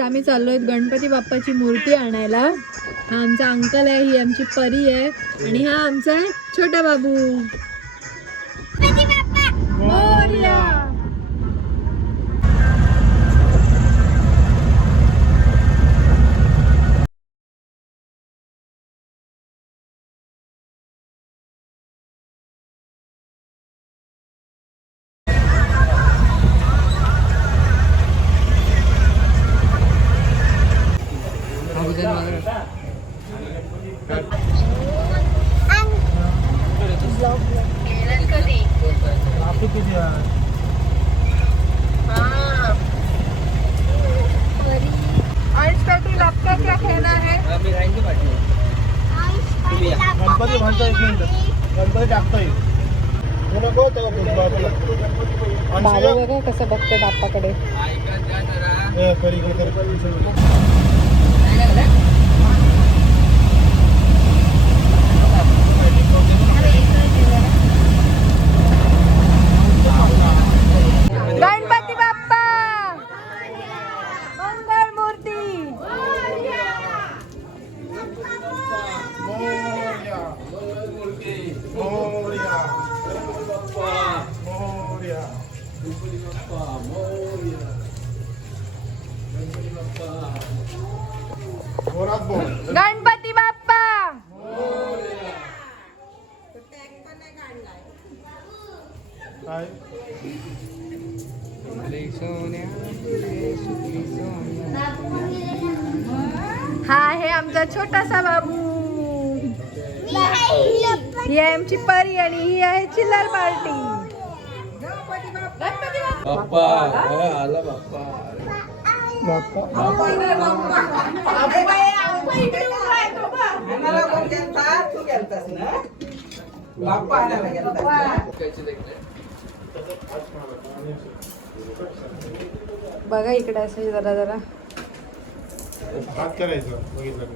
आम्ही चाललोय गणपती बाप्पाची मूर्ती आणायला. हा आमचा अंकल आहे, ही आमची परी आहे आणि हा आमचा आहे छोटा बाबू. मोरया. गणपती म्हणता येत नाही, गणपती टाकता येईल. बाबा बघा कसं बघतो बाप्पाकडे. गणपती बाप्पा मंगल मूर्ती. गणपती बाप्पा. हा आहे आमचा छोटासा बाबू. ही आहे आमची परी आणि ही आहे चिल्लर पार्टी. बाप्पा आला बाप्पा. बघा इकडे असं जरा जरा हात करायचं बघितलं.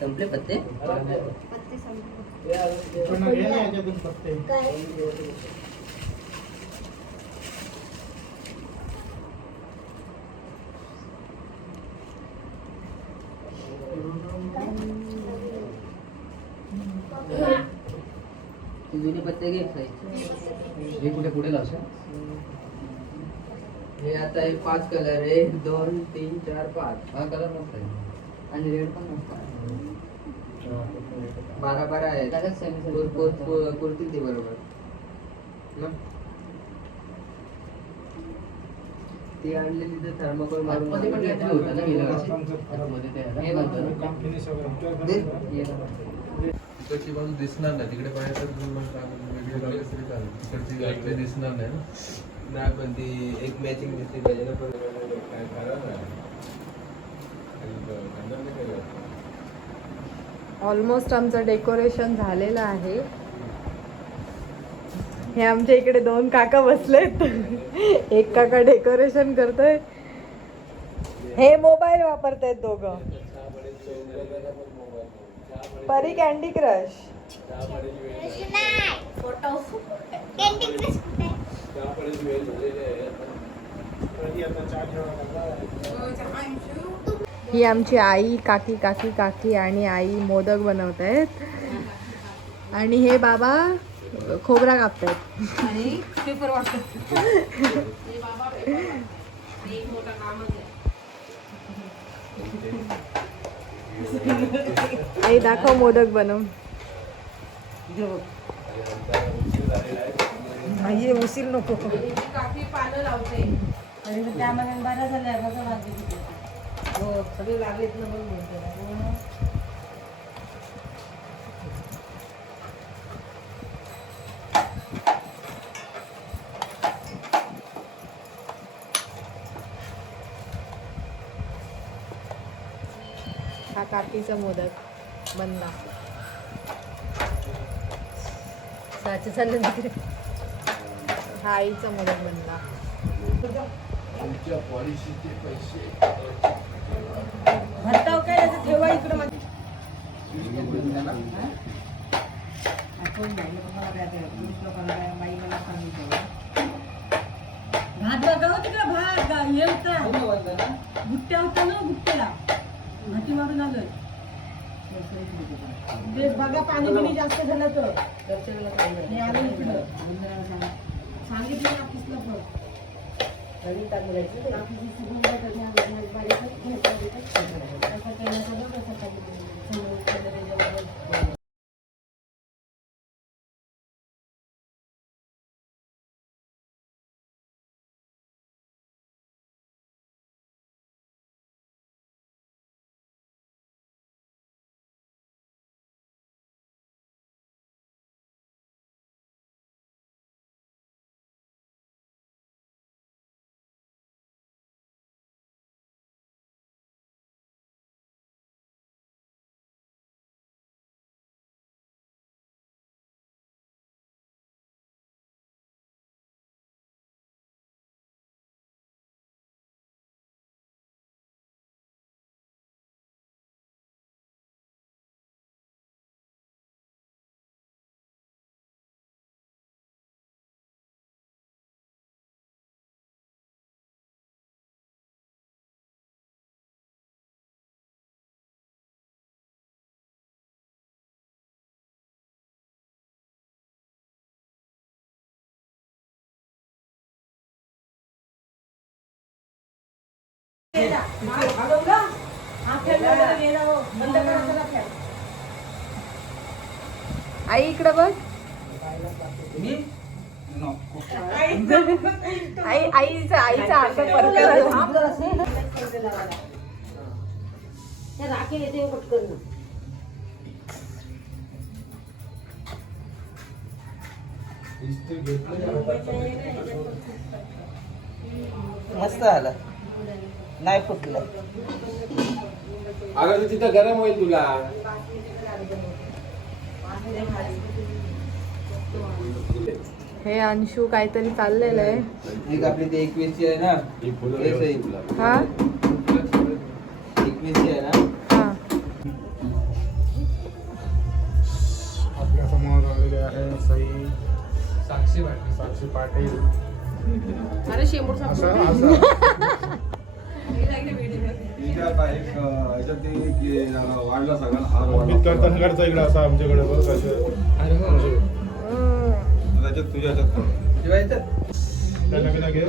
संपले पत्ते. जुने पत्ते घे. हे कुठे पुढे लावशा. हे आता हे 5 कलर आहे. 2 3 4 5. हा कलर मस्त आहे आणि रेड पण मस्त आहे. 12 आहे. कुर्ती ते बरोबर ना. ती आणलेली तर थर्माकोल मारून मध्ये पण काहीतरी होतं ना गेल्या वर्षी. हे तिकडची बाजू दिसणार नाही, तिकडे पाहिजे तिकडची दिसणार नाही ना. पण ती एक मॅचिंग दिसली पाहिजे ना. पण काय खराब आहे. ऑलमोस्ट आमचं डेकोरेशन झालेलं आहे. हे आमच्या इकडे 2 काका बसलेत. एक काका डेकोरेशन करतोय. हे मोबाईल वापरतायत दोघं. परी कॅन्डी क्रश. ही आमची आई, काकी काकी काकी आणि आई मोदक बनवत आहेत आणि हे बाबा खोबरा कापतायत आणि पेपर वाटतात. आई दाखव मोदक बनव. ये उशीर नको. काकी पानं लावते. त्यामध्ये बऱ्या झाल्या बघा लागले. हो सगळे लागलेत ना म्हणून बोलतो. हा काकीचा मोदक बनला. साचे चालले तिकडे. हा आईचा मोदक बनला. भरताव काय याचं ठेवा इकडं माझं. भात बघा तिकडे भात हे होता गुट्ट्या होता ना गुट्ट्याला भाती मारून आलोय. ते बघा पाणी बिणी जास्त झालं तर सांगितलं ऑफिसला आई इकडं बघ. आईचा अर्थ राखी येते पटकन. मस्त आला नाही फुटलं. अगं तिथं गरम होईल तुला. हे अंशू काहीतरी चाललेलं आहे. एक आपली ते 21 आहे ना हा 21 आहे ना. हा आपल्या समोर आलेले आहे सई साक्षी पाटील. अरे शेंबूड वाढला सगळा करता इकडे असं आमच्याकडे बघ कसं त्याच्यात तुझ्या ह्याच्यात घे.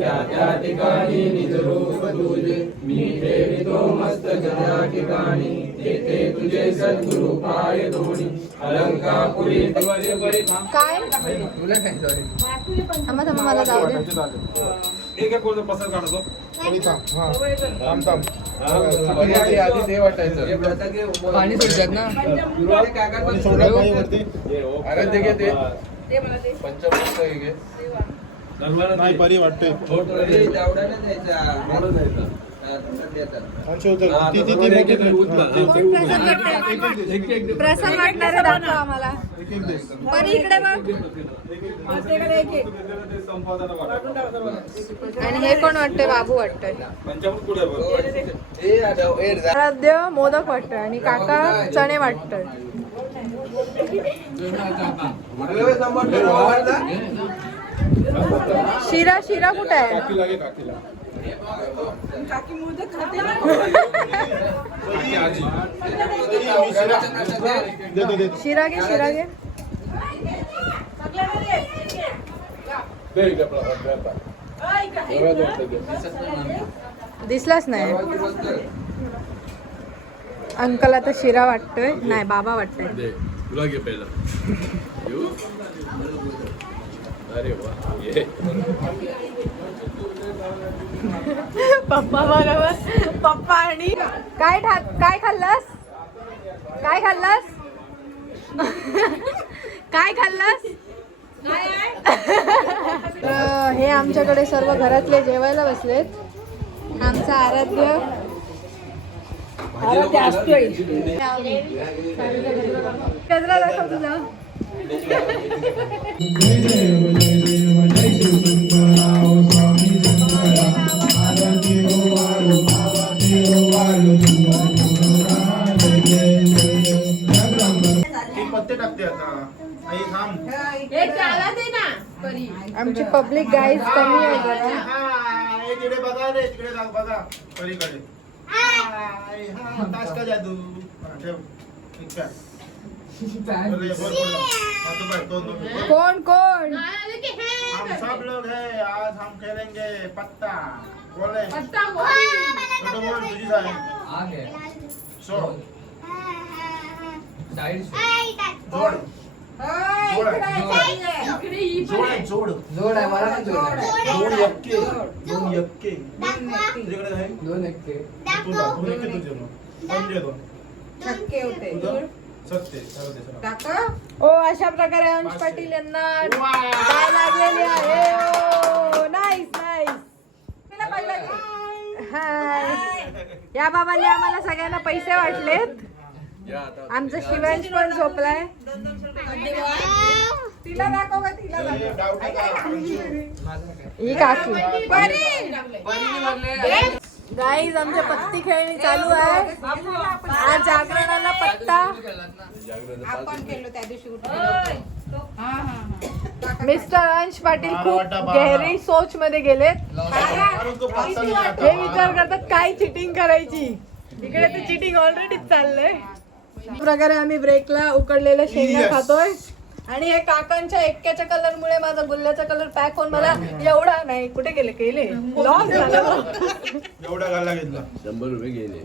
त्या ठिकाणी निज रूप तुझे मी ठेवितो मस्तक त्या ठिकाणी तेथे तुझे सद्गुरु पाय धोणी अलंकापुरी काय तुला काय सॉरी थांबा थांबा मला जाऊ दे. एक एक कोणतं पसर काढतो थांब थांब आधी ते वाटायचं पाणी सोडतात ना सोडलं पाणी वरती अरे ते घे ते पंचमृत घे नाही परी वाटतोय तेवढा नाही द्यायचा अंश होतं. ती मोठी प्रसाद वाटणारे दाखव आम्हाला. एक एक दे. परी इकडे बघ. आणि हे कोण वाटतंय? बाबू वाटतंय. पंचामृत कुठे आहे बघ. आराध्य मोदक वाटतोय आणि काका चणे वाटतोय. शिरा शिरा कुठे आहे? काकीला घे काकीला आजी देतो देतो शिरा घे शिरा घे. दिसलाच नाही. अंकल आता शिरा वाटतोय. नाही बाबा वाटतोय. तुला घे पहिला अरे वा ये पप्पा बरोबर. पप्पा आणि काय काय खाल्लास? काय खाल्लास? काय खाल्लास? हे आमच्याकडे सर्व घरातले जेवायला बसलेत. आमचा आराध्य असतोय. गजरा दाखव तुला. पत्ते टाकते आता आई थांब आमची पब्लिक गाईज कमी आहे जरा. हे तिकडे बघा रे तिकडे बघा परीकडे तास का जादू ठेव इच्छा कोण कोण? हम सब लोग हैं आज हम खेलेंगे पत्ता बोले छोटो बोल तुझी साइड सोड साइड जोड जोड जोड आहे मला पण जोड आहे दोन यक्के तुझ्याकडे आहे दोन एकटे तुला दोन यक्के तुझे पंजे दोन तुझं सत्य ओ अशा प्रकारे अंश पाटील यांना काय लागलेली आहे. Nice nice. हाय. या बाबांनी आम्हाला सगळ्यांना पैसे वाटलेत. आमचा शिवांश पण झोपलाय. तिला दाखव का तिला ही काकी. गाईज आमच्या पत्ती खेळणी चालू आहे. आज जागरणाला पत्ता. मिस्टर अंश पाटील खूप गहरी सोच मध्ये गेलेत. हे विचार करतात काय चिटिंग करायची. इकडे तर चिटिंग ऑलरेडीच चाललंय. प्रकारे आम्ही ब्रेकला उकडलेल्या शेंगा खातोय. आणि हे काकांच्या एक्क्याच्या कलर मुळे माझा गुल्ल्याचा कलर पॅक होऊन मला एवढा नाही कुठे गेले लॉस झाला. एवढा घाला घेतला 100 रुपये गेले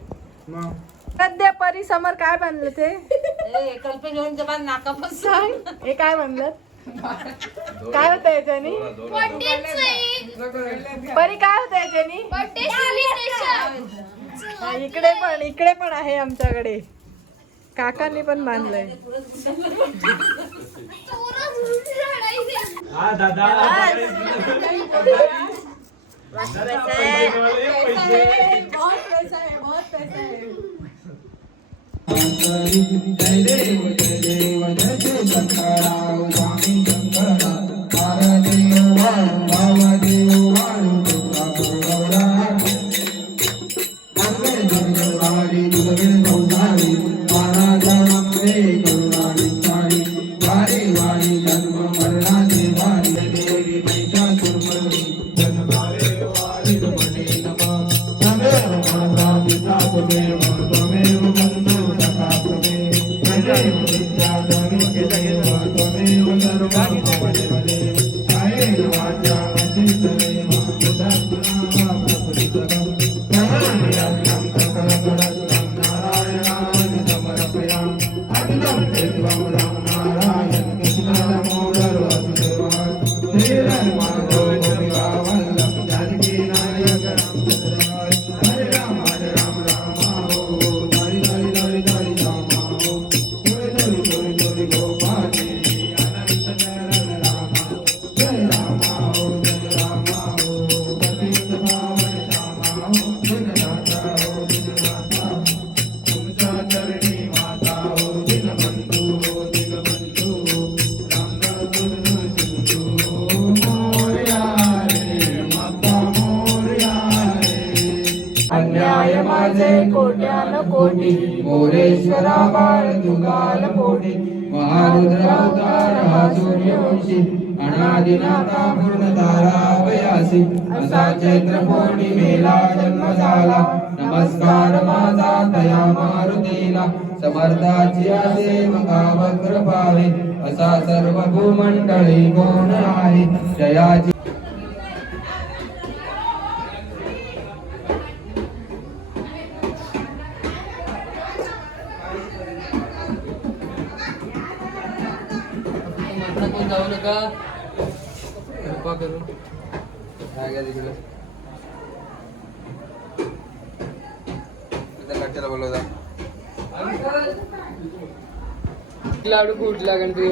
सध्या परी समोर काय बांधलं ते सांग. हे काय बांधलं? काय होतं याच्यानी? परी काय होतं याच्यानी? इकडे पण आहे आमच्याकडे. काकांनी पण बांधलंय. जय देव जय शंकराव स्वामी शंकरा भारदेव वाणु भावदेव वाणु दुर्गा मंगल मंगल वाणी दुर्गे सौंदारी महाराजांम वे करुणानिधानी वारे वाणी जन्म मरणाचे वाणी देवी महिषासुरमर्दिनी जन्मारे वाणी रमणे नमः तमेव माता पिता त्वमेव त्वमेव बन्धु सखा त्वमेव त्वमेव विद्या त्वमेव त्वमेव सर्वं त्वमेव कायेन वाचा मनसेन बुद्धात्मना प्रकृतितरम् नमाम्यहं सकलगुणज्ञं नारायणाय समर्पयामि अखिलं देवं रामनारायण कृष्णदामोदर वासुदेवाय श्रीरमाधव गोपिकावल्लभ जानकी नायक रामचन्द्राय हरे राम राम हो हरि हरि हरि हरि राम हो हरि हरि हरि गोपाली अनंत नयन राम जय राम हो पतित पावन श्याम हो दिनदाता हो दिनदाता तुमच्या चरणी माता हो दिनबंधू रामदास सिंधू मोरया रे माता मोरया रे अन्याय माझे कोट्यान कोटी मोरेश्वरा बाळ तुगाल पोटी महारुद्रावतार हा सूर्यवंशी अनादिनाथा पूर्णतारावयासी असा चैत्र पौर्णिमेला जन्म झाला नमस्कार माझा तया मारुतीला समर्थाची सेवका वक्र पावे असा सर्व भूमंडळी कोण आहे जयाची कोण जाऊ नका कृपा करून तिकडे बोलवता लाडू फुटला गणपती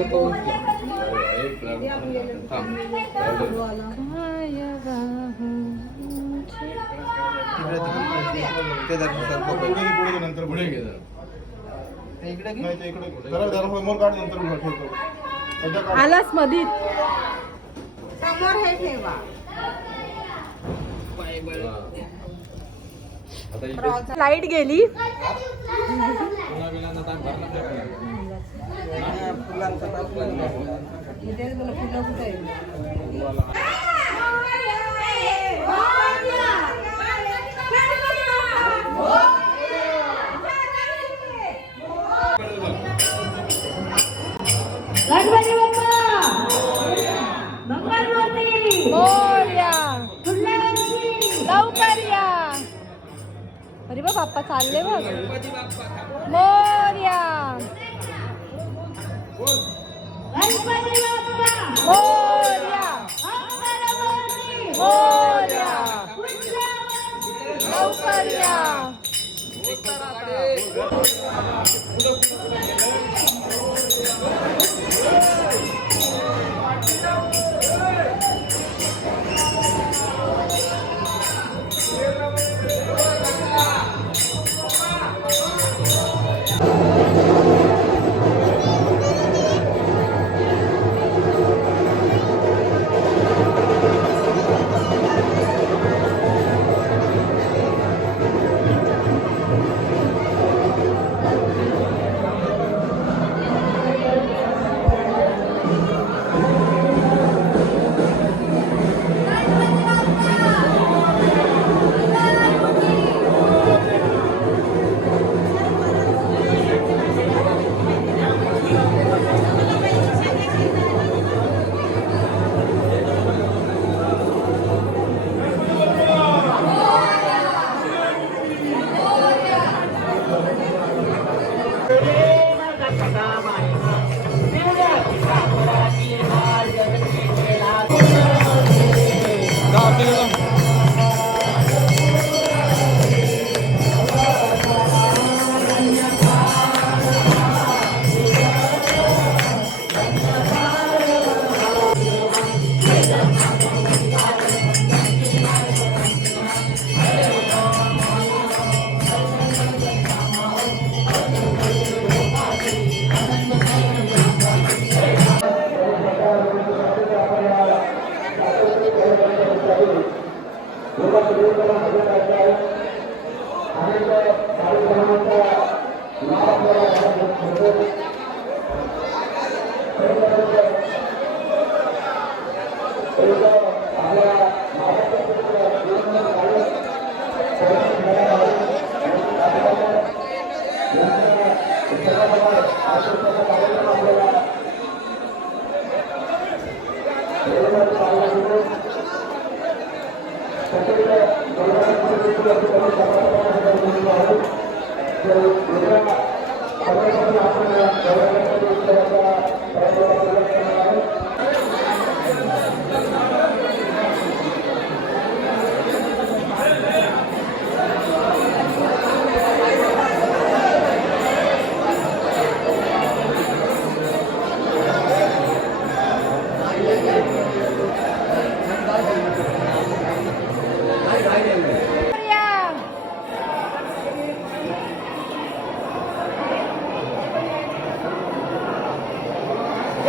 नंतर पुढे घे नाही ते इकडे जरा समोर काढ नंतर उभा ठेवतो सध्या काढ. आलास मधीत लाईट गेली मोरया लवकर या अरे बा बाप्पा चालले बघ मोरया मोरया मोरया लवकर या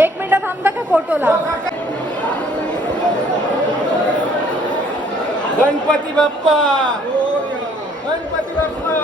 एक मिनिट थांबता का फोटोला. गणपती बाप्पा गणपती बाप्पा